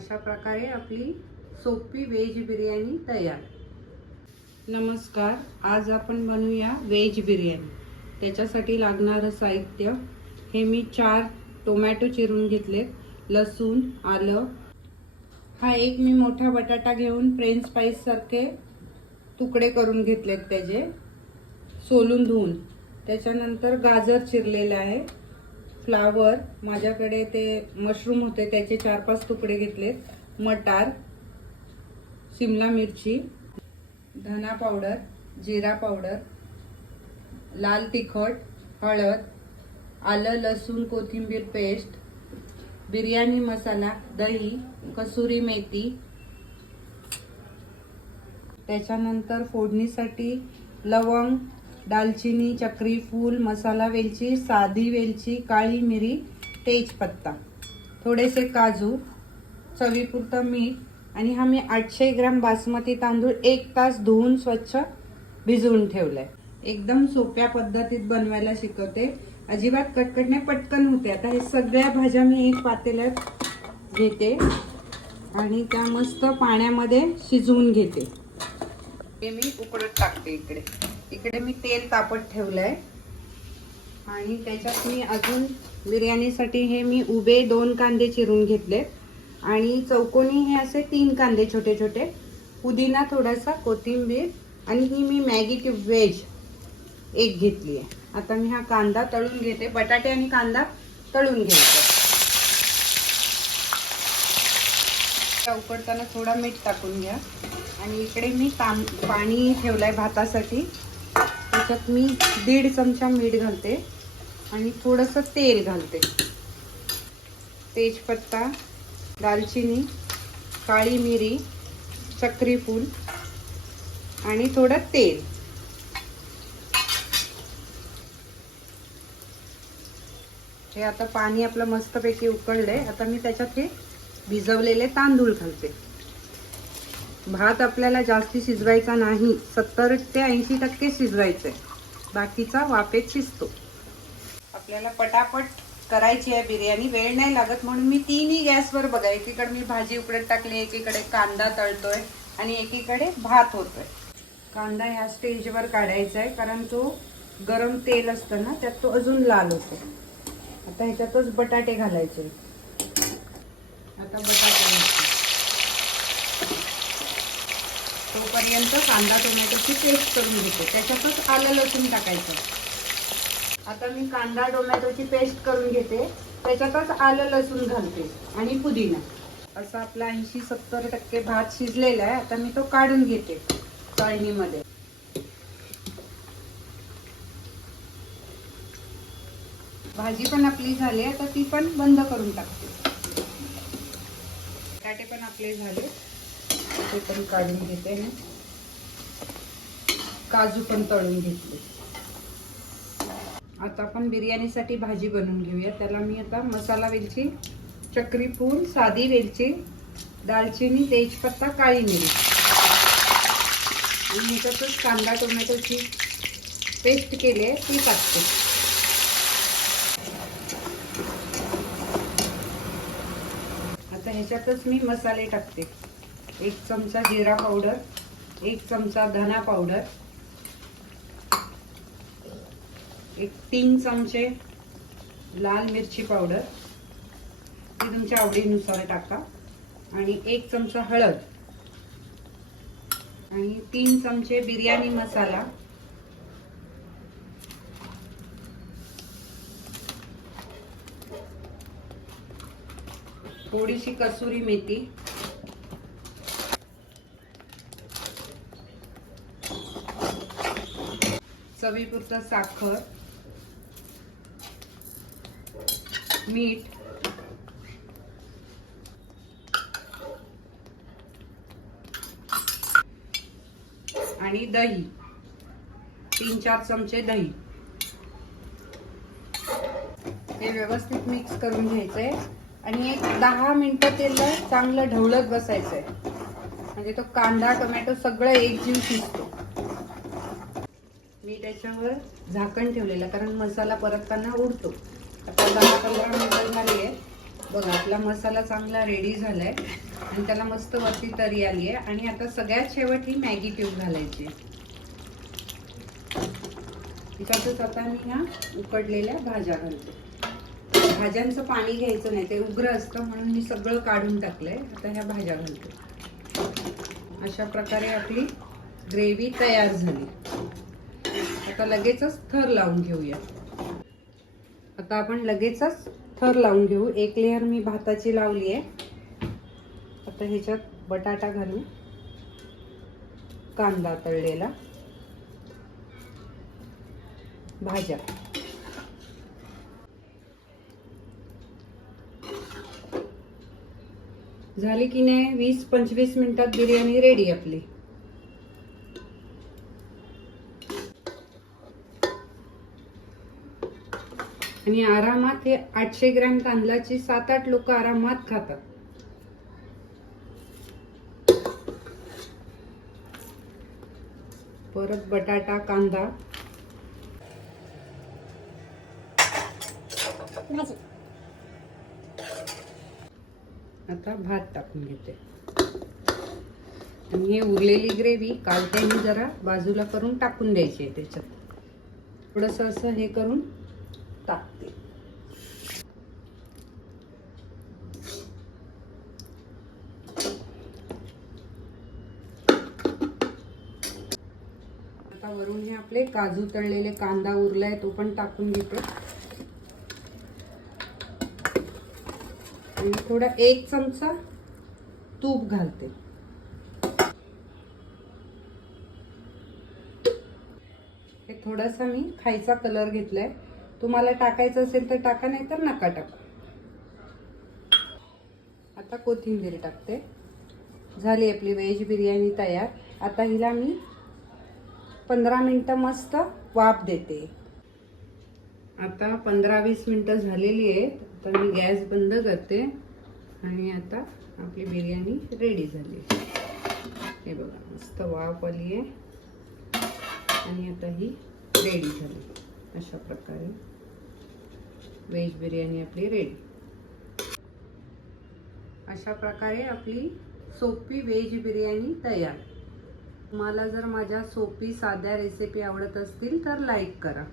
अशा प्रकारे आपली सोपी व्हेज बिर्याणी तयार। नमस्कार, आज आपण बनवूया व्हेज बिर्याणी। त्याच्यासाठी लागणारं साहित्य हे मी 4 टोमॅटो चिरून घेतले, लसूण, आलं। हा एक मी मोठा बटाटा घेऊन फ्रेंच फ्राईज सारखे तुकडे करून घेतलेत, त्याचे सोलून धुवून। त्याच्यानंतर गाजर चिरलेला आहे, फ्लावर, माझ्याकडे ते मशरूम होते त्याचे 4-5 तुकडे घेतलेत, मटार, शिमला मिरची, धना पावडर, जिरा पावडर, लाल तिखट, हळद, आलं लसूण कोथिंबीर पेस्ट, बिर्याणी मसाला, दही, कसुरी मेथी। त्याच्यानंतर फोडणीसाठी लवंग, दालचिनी, चक्री फूल, मसाला वेलची, साधी वेलची, काळी मिरी, तेजपत्ता, थोडेसे काजू, चवीपुरतं मीठ। आणि हा मी 800 ग्रॅम बासमती तांदूळ 1 तास धुवून स्वच्छ भिजवून ठेवलाय। एकदम सोप्या पद्धतीत बनवायला शिकवते, अजिबात कटकट नाही, पटकन होते। आता हे सगळ्या भाज्या मी एक पातेल्यात घेते आणि त्या मस्त पाण्यामध्ये शिजवून घेते। हे मी उकळत टाकते। इकडे मी तेल तापत ठेवलंय आणि त्याच्यात मी अजून बिर्याणीसाठी हे मी उभे 2 कांदे चिरून घेतले आणि चौकोनी हे असे 3 कांदे छोटे छोटे, पुदिना थोडासा, कोथिंबीर आणि ही मी मॅगी क्यूब व्हेज एक घेतली आहे। आता मी हा कांदा तळून घेते, बटाटे आणि कांदा तळून घ्यायचा। उकडताना थोडा मीठ टाकून घ्या आणि इकडे मी पाणी ठेवलंय भातासाठी। त्याच्यात मी 1.5 चमचा मीठ घालते आणि थोडंसं तेल घालते। तेजपत्ता, दालचिनी, काळी मिरी, चक्री फूल आणि थोडं तेल। हे आता पाणी आपलं मस्तपैकी उकळलंय। आता मी त्याच्यात हे भिजवलेले तांदूळ घालते। भात आपल्याला जास्ती शिजवायचा नाही, 70 ते 80% शिजवायचंय, बाकीचा वाफेत शिजतो। आपल्याला पटापट करायची आहे बिर्याणी, वेळ नाही लागत, म्हणून मी 3ही गॅसवर बघा, एकीकडे मी भाजी उकडत टाकली, एकीकडे कांदा तळतोय आणि एकीकडे भात होतोय। कांदा ह्या स्टेजवर काढायचा आहे, कारण तो गरम तेल असतं ना, त्यात तो अजून लाल होतो। आता ह्याच्यातच बटाटे घालायचे। आता बटाटे घालते, तोपर्यंत कांदा टोमॅटोची पेस्ट करून घेते, त्याच्यातच आलं लसूण टाकायचं। आता मी कांदा टोमॅटोची पेस्ट करून घेते, त्याच्यातच आलं लसूण घालते आणि पुदिना। असा आपला 80-70% भात शिजलेला आहे। आता मी तो काढून घेते चाळणीमध्ये। भाजी पण आपली झाली, आता ती पण बंद करून टाकते। बटाटे पण आपले झाले, ते पण काढून घेते ना। काजू पण तळून घेतले। आता आपण बिर्याणीसाठी भाजी बनवून घेऊया। त्याला मी आता मसाला वेलची, चक्री फूल, साधी वेलची, दालचिनी, तेजपत्ता, काळी मिरी आणि ह्याच्यातच कांदा टोमॅटोची पेस्ट केली आहे ती टाकते। आता ह्याच्यातच मी मसाले टाकते। 1 चमचा जिरा पावडर, 1 चमचा धना पावडर, 3 चमचे लाल मिरची पावडर, ती तुमच्या आवडीनुसार टाका, आणि 1 चमचा हळद आणि 3 चमचे बिर्याणी मसाला, थोडीशी कसुरी मेथी, चवीपुरतं साखर, मीठ आणि दही, 3-4 चमचे दही। हे व्यवस्थित मिक्स करून घ्यायचंय आणि एक 10 मिनिटं त्याला चांगलं ढवळत बसायचंय, म्हणजे तो कांदा टोमॅटो सगळं एकजीव शिजतो। मी त्याच्यावर झाकण ठेवलेलं, कारण मसाला परतताना उडतो। आता 10-15 मिनिटं झाली आहे, बघा आपला मसाला चांगला रेडी झालाय आणि त्याला मस्त वरती तरी आली आहे. आणि आता सगळ्यात शेवट ही मॅगी क्यूब घालायची. त्याच्यातच आता मी ह्या उकडलेल्या भाज्या घालते. भाज्यांचं पाणी घ्यायचं नाही, ते उग्र असतं म्हणून मी सगळं काढून टाकलंय. आता ह्या भाज्या घालते. अशा प्रकारे आपली ग्रेव्ही तयार झाली. आता लगेचच थर लावून घेऊया. आता आपण लगेचच थर लावून घेऊ. एक लेअर मी भाताची लावली आहे. आता ह्याच्यात बटाटा घालू, कांदा तळलेला, भाज्या. झाली की नाही 20-25 मिनिटात बिर्याणी रेडी आपली. आणि आरामात हे 800 ग्रॅम तांदळाची 7-8 लोक आरामात खातात. परत बटाटा, कांदा, आता भात टाकून घेते. आणि हे उरलेली ग्रेव्ही कालत्याने जरा बाजूला करून टाकून द्यायची आहे. त्याच्यात थोडंसं असं हे करून टाकते. आता वरून हे आपले काजू तळलेले, कांदा उरलाय तो पण टाकून घेते. आणि थोडा 1 चमचा तूप घालते. हे थोडासा मी खायचा कलर घेतलाय. तुम्हाला टाकायचं असेल तर टाका, नाही तर नका टाका. आता कोथिंबीर टाकते. झाली आपली व्हेज बिर्याणी तयार. आता हिला मी 15 मिनिटं मस्त वाफ देते. आता 15-20 मिनिटं झालेली आहे. तर मी गॅस बंद करते. आणि आता आपली बिर्याणी रेडी झाली. हे बघा मस्त वाफ आली आहे. आणि आता ही रेडी झाली. अशा प्रकारे व्हेज बिर्याणी आपली रेडी. अशा प्रकारे आपली सोपी व्हेज बिर्याणी तयार. तुम्हाला जर माझ्या सोपी साध्या रेसिपी आवडत असतील तर लाईक करा.